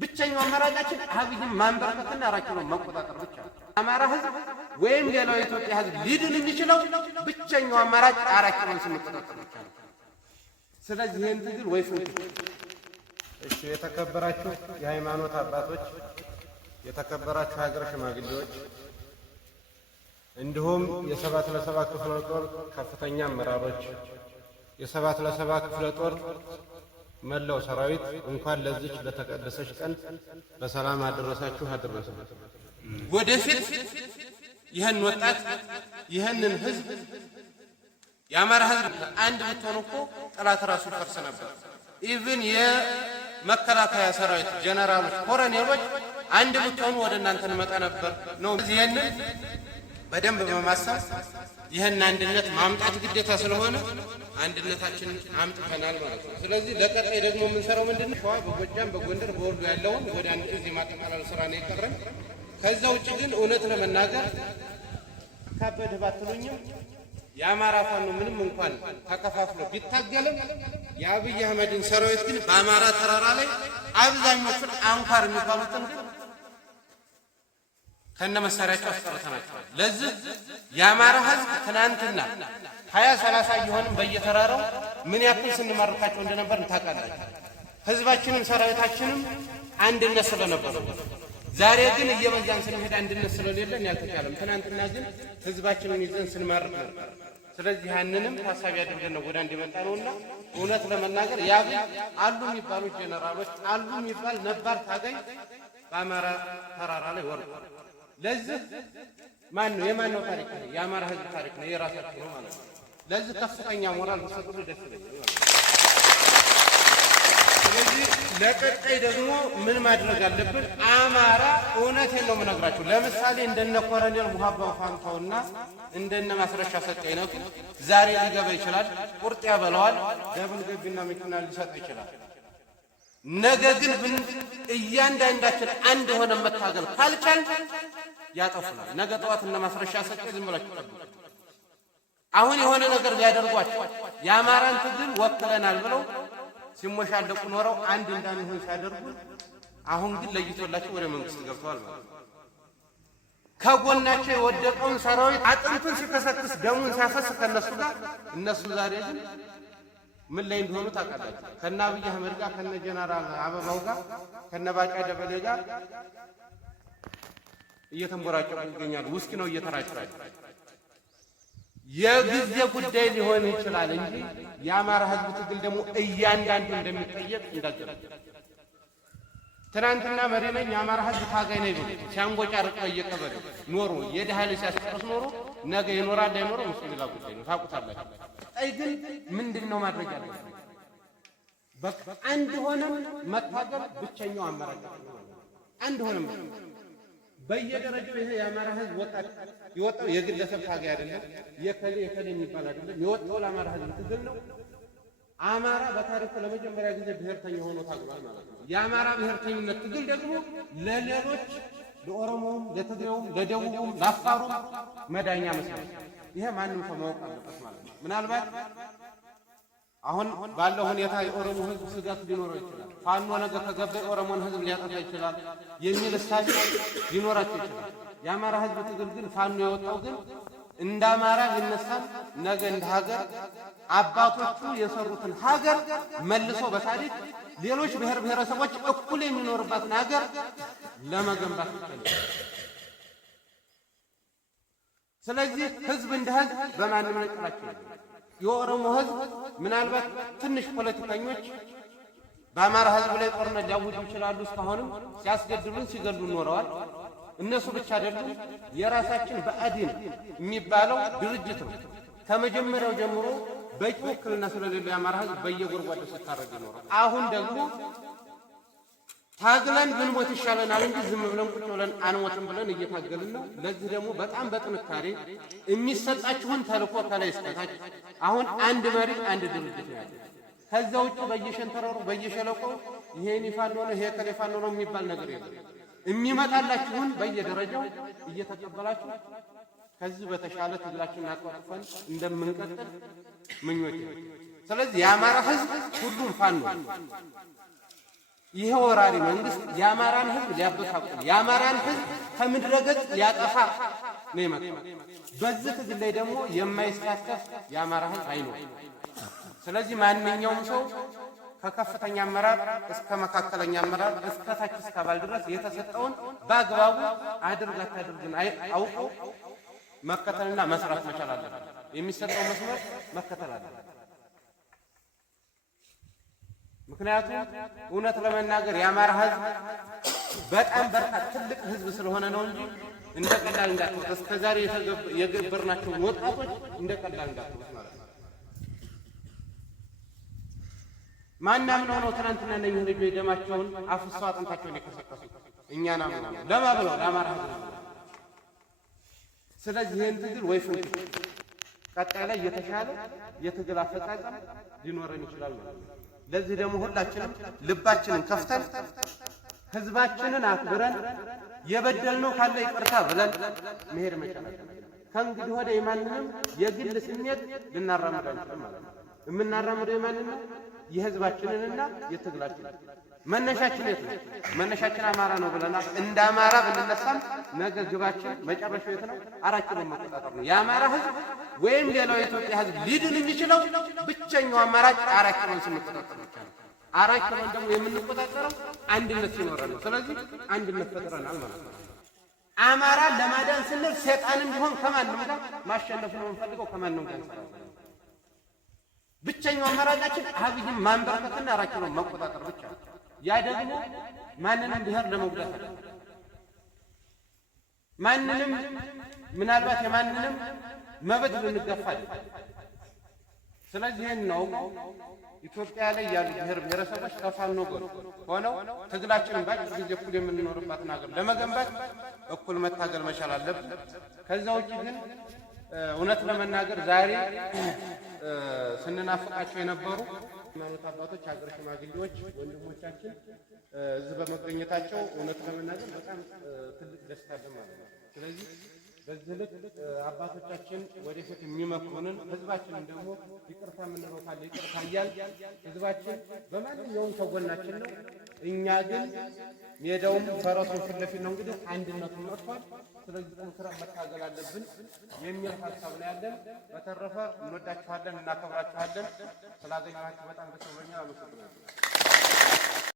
ብቸኛው አማራጫችን አብይን ማንበርከትና አራኪውን መቆጣጠር ብቻ ነው። አማራ ህዝብ ወይም ሌላው የኢትዮጵያ ህዝብ ሊድን የሚችለው ብቸኛው አማራጭ አራኪውን ስንቆጣጠር ብቻ ነው። ስለዚህ ይህን ትግል ወይ ፍንክ። እሺ፣ የተከበራችሁ የሃይማኖት አባቶች፣ የተከበራችሁ ሀገር ሽማግሌዎች እንዲሁም የሰባት ለሰባ ክፍለ ጦር ከፍተኛ አመራሮች፣ የሰባት ለሰባ ክፍለ ጦር መላው ሰራዊት እንኳን ለዚች ለተቀደሰች ቀን በሰላም አደረሳችሁ አደረሰን። ወደፊት ይህን ወጣት ይህንን ህዝብ የአማራ ህዝብ አንድ ብትሆን እኮ ጠላት ራሱ ፈርስ ነበር። ኢቭን የመከላከያ ሰራዊት ጀነራሎች፣ ኮሎኔሎች አንድ ብትሆኑ ወደ እናንተ እንመጣ ነበር ነው። ይህንን በደንብ በማሰብ ይህን አንድነት ማምጣት ግዴታ ስለሆነ አንድነታችንን አምጥተናል ማለት ነው። ስለዚህ ለቀጣይ ደግሞ የምንሰራው ምንድነው? ሸዋ፣ በጎጃም፣ በጎንደር፣ በወሎ ያለውን ወደ አንድ እዝ የማጠቃለል ስራ ነው የቀረን። ከዛ ውጭ ግን እውነት ለመናገር ካበደ ባትሉኝም የአማራ ፋኖ ምንም እንኳን ተከፋፍሎ ቢታገልም የአብይ አህመድን ሰራዊት ግን በአማራ ተራራ ላይ አብዛኞቹን አንኳር የሚባሉትን ግን ከነ መሳሪያቸው አስቀርተናቸዋል። ለዚህ የአማራ ህዝብ ትናንትና 20-30 እየሆንም በየተራራው ምን ያክል ስንማርካቸው እንደነበር ታውቃላችሁ። ህዝባችንም ሰራዊታችንም አንድነት ስለነበረ፣ ዛሬ ግን እየበዛን ስንሄድ አንድነት ስለሌለን ያልተቻለም። ትናንትና ግን ህዝባችንን ይዘን ስንማርክ ነበር። ስለዚህ ያንንም ታሳቢ አድርገን ነው ወደ አንድ የመጣ ነውና እውነት ለመናገር ያብ አሉ የሚባሉ ጄኔራሎች አሉ የሚባል ነባር ታጋይ በአማራ ተራራ ላይ ወርቋል። ለዚህ ማን ነው? የማን ነው ታሪክ ነው? የአማራ ህዝብ ታሪክ ነው፣ የራሳችን ነው ማለት ነው። ለዚህ ከፍተኛ ሞራል ተሰጥቶ ደስ ይላል። ስለዚህ ለቀጣይ ደግሞ ምን ማድረግ አለብን? አማራ እውነቴን ነው የምነግራችሁ። ለምሳሌ እንደነ ኮሎኔል ሙሀባው ፋንታውና እንደነ ማስረሻ ሰጠይነቱ ዛሬ ሊገባ ይችላል፣ ቁርጥ ያበላዋል፣ ደብል ገቢና መኪና ሊሰጥ ይችላል። ነገ ግን እያንዳንዳችን አንድ ሆነ መታገል ካልቻል ያጠፉናል። ነገ ጠዋት እነ ማስረሻ ሰጠይ ዝም ብላችሁ ጠብቁ። አሁን የሆነ ነገር ቢያደርጓቸው የአማራን ትግል ወክለናል ብለው ሲሞሻለቁ ኖረው አንድ እንዳንሆን ሲያደርጉ አሁን ግን ለይቶላቸው ወደ መንግስት ገብተዋል ማለት ነው። ከጎናቸው የወደቀውን ሰራዊት አጥንቱን ሲከሰክስ ደሙን ሲያፈስ ከነሱ ጋር እነሱ ዛሬ ግን ምን ላይ እንደሆኑ ታውቃላችሁ። ከነ አብይ አህመድ ጋር ከነ ጀነራል አበባው ጋር ከነ ባጫ ደበሌ ጋር እየተንቦራጨቁ ይገኛሉ። ውስኪ ነው እየተራጨራቸው። የጊዜ ጉዳይ ሊሆን ይችላል እንጂ የአማራ ህዝብ ትግል ደግሞ እያንዳንዱ እንደሚጠየቅ እንዳገራችሁ። ትናንትና መሪ ነኝ የአማራ ህዝብ ታጋይ ነኝ ብሎ ሲያንጎጫርቅ እየቀበለ ኖሮ የድሃ ልጅ ሲያስጨርስ ኖሮ ነገ ይኖራል አይኖርም እሱ ሌላ ጉዳይ ነው፣ ታውቁታላችሁ። አይ ግን ምንድነው ማድረግ ያለብን? በቃ አንድ ሆነን መታገል ብቸኛው አማራጭ ነው። አንድ ሆነን በየደረጃው ይሄ የአማራ ህዝብ ወጣት የወጣው የግለሰብ ታጋይ አይደለም፣ የከሌ የሚባል አይደለም። የወጣው ለአማራ ህዝብ ትግል ነው። አማራ በታሪኩ ለመጀመሪያ ጊዜ ብሔርተኛ ሆኖ ታግሏል ማለት ነው። የአማራ ብሔርተኝነት ትግል ደግሞ ለሌሎች ለኦሮሞውም፣ ለትግሬውም፣ ለደቡቡም፣ ለአፋሩም መዳኛ መስመር ይሄ ማንም ሰው ማወቅ አለበት ማለት ነው። ምናልባት አሁን ባለው ሁኔታ የኦሮሞ ህዝብ ስጋት ሊኖረው ይችላል። ፋኖ ነገ ከገባ የኦሮሞን ህዝብ ሊያጠፋ ይችላል የሚል እሳቤ ሊኖራቸው ይችላል። የአማራ ህዝብ ትግል ግን ፋኖ የወጣው ግን እንደ አማራ ይነሳል። ነገ እንደ ሀገር አባቶቹ የሰሩትን ሀገር መልሶ በታሪክ ሌሎች ብሔር ብሔረሰቦች እኩል የሚኖርባትን ሀገር ለመገንባት ይችላል። ስለዚህ ህዝብ እንደ ህዝብ በማንም ላይ ጥላቻ የለም። የኦሮሞ ህዝብ ምናልባት ትንሽ ፖለቲከኞች በአማራ ህዝብ ላይ ጦርነት ሊያውጁ ይችላሉ። እስካሁንም ሲያስገድሉን ሲገሉ ኖረዋል። እነሱ ብቻ አይደሉም። የራሳችን ብአዴን የሚባለው ድርጅት ነው። ከመጀመሪያው ጀምሮ በቂ ውክልና ስለሌለው የአማራ ህዝብ በየጎርጓዱ ሲታረድ ይኖራል። አሁን ደግሞ ታግለን ብንሞት ይሻለናል እንጂ ዝም ብለን ቁጭ ብለን አንሞትም ብለን እየታገልን ነው። ለዚህ ደግሞ በጣም በጥንካሬ የሚሰጣችሁን ተልኮ ከላይ እስከታች አሁን አንድ መሪ አንድ ድርጅት ነው ያለው። ከዛ ውጭ በየሸንተረሩ በየሸለቆው ይሄን ፋኖ ነው ይሄ ከሌ ፋኖ ነው የሚባል ነገር የለም። የሚመጣላችሁን በየደረጃው እየተቀበላችሁ ከዚህ በተሻለ ትግላችንን አቋቁፈን እንደምንቀጥል ምኞቴ ነው። ስለዚህ የአማራ ህዝብ ሁሉም ፋኖ ይሄ ወራሪ መንግስት የአማራን ህዝብ ሊያበሳቁል የአማራን ህዝብ ከምድረ ገጽ ሊያጠፋ ነው የመጣው። በዚህ ትግል ላይ ደግሞ የማይሳተፍ የአማራ ህዝብ አይኖርም። ስለዚህ ማንኛውም ሰው ከከፍተኛ አመራር እስከ መካከለኛ አመራር እስከ ታች እስከ አባል ድረስ የተሰጠውን በአግባቡ አድርግ አታድርግን አውቆ መከተልና መስራት መቻል አለበት። የሚሰጠው መስመር መከተል አለበት። ምክንያቱም እውነት ለመናገር የአማራ ህዝብ በጣም በርካታ ትልቅ ህዝብ ስለሆነ ነው እንጂ እንደ ቀላል እንዳትወስድ እስከዛሬ የገበርናቸው ወጣቶች እንደ ቀላል እንዳትወስድ ማለት ነው። ማናምነው ነው ትናንትና እነኚህ ልጆች ደማቸውን አፍሰው አጥንታቸውን የከሰከሱት? እኛና ነው ለማ ብለው ለአማራ ህዝብ። ስለዚህ ይህን ትግል ወይ ፍንክች ቀጣይ ላይ የተሻለ የትግል አፈጻጸም ሊኖረን ይችላል ማለት ነው። ለዚህ ደግሞ ሁላችንም ልባችንን ከፍተን ህዝባችንን አክብረን የበደልነው ካለ ይቅርታ ብለን መሄድ መቻል አለብን። ከእንግዲህ ወደ የማንንም የግል ስሜት ልናራምድ አንችልም ማለት ነው። የምናራምደው የማንንም የህዝባችንንና የትግላችንን መነሻችን የት ነው? መነሻችን አማራ ነው ብለናል። እንደ አማራ ብንነሳም ነገ ግባችን መጨረሻው የት ነው? 4 ኪሎ መቆጣጠር ነው። የአማራ ህዝብ ወይም ሌላው የኢትዮጵያ ህዝብ ሊድን የሚችለው ብቸኛው አማራጭ 4 ኪሎን ስንቆጣጠር ብቻ ነው። 4 ኪሎን ደግሞ የምንቆጣጠረው አንድነት ሲኖረን ነው። ስለዚህ አንድነት ፈጥረናል ማለት ነው። አማራ ለማዳን ስንል ሰይጣንም ቢሆን ከማንም ጋር ማሸነፍ ነው የምንፈልገው፣ ከማንም ጋር እንሰራለን። ብቸኛው አማራጫችን አብይን ማንበርከትና 4 ኪሎን መቆጣጠር ብቻ ነው። ያ ደግሞ ማንንም ብሔር ለመጉዳት አለ። ማንንም ምናልባት የማንንም መብት ልንገፋ አለ። ስለዚህ ይህን ነው ኢትዮጵያ ላይ ያሉ ብሔር ብሔረሰቦች ከፋኖ ጎን ሆነው ትግላችንን በአጭር ጊዜ እኩል የምንኖርባትን ሀገር ለመገንባት እኩል መታገል መቻል አለብን። ከዛ ውጭ ግን እውነት ለመናገር ዛሬ ስንናፍቃቸው የነበሩ ሃይማኖት አባቶች፣ ሀገር ሽማግሌዎች፣ ወንድሞቻችን እዚህ በመገኘታቸው እውነት ለመናገር በጣም ትልቅ ደስታ አለ ማለት ነው። ስለዚህ በዚህ ልክ አባቶቻችን ወደፊት የሚመክሩንን ህዝባችንን ደግሞ ይቅርታ የምንለው ካለ ይቅርታ እያልን ህዝባችን በማንኛውም ከጎናችን ነው። እኛ ግን ሜዳውም ፈረሱን ፊት ለፊት ነው። እንግዲህ አንድነቱን መጥቷል። ስለዚህ ጠንክረን መታገል አለብን የሚል ሀሳብ ነው ያለን። በተረፈ እንወዳችኋለን፣ እናከብራችኋለን። ስላገኘኋችሁ በጣም ደስ ብሎኛል። አመሰግናለሁ።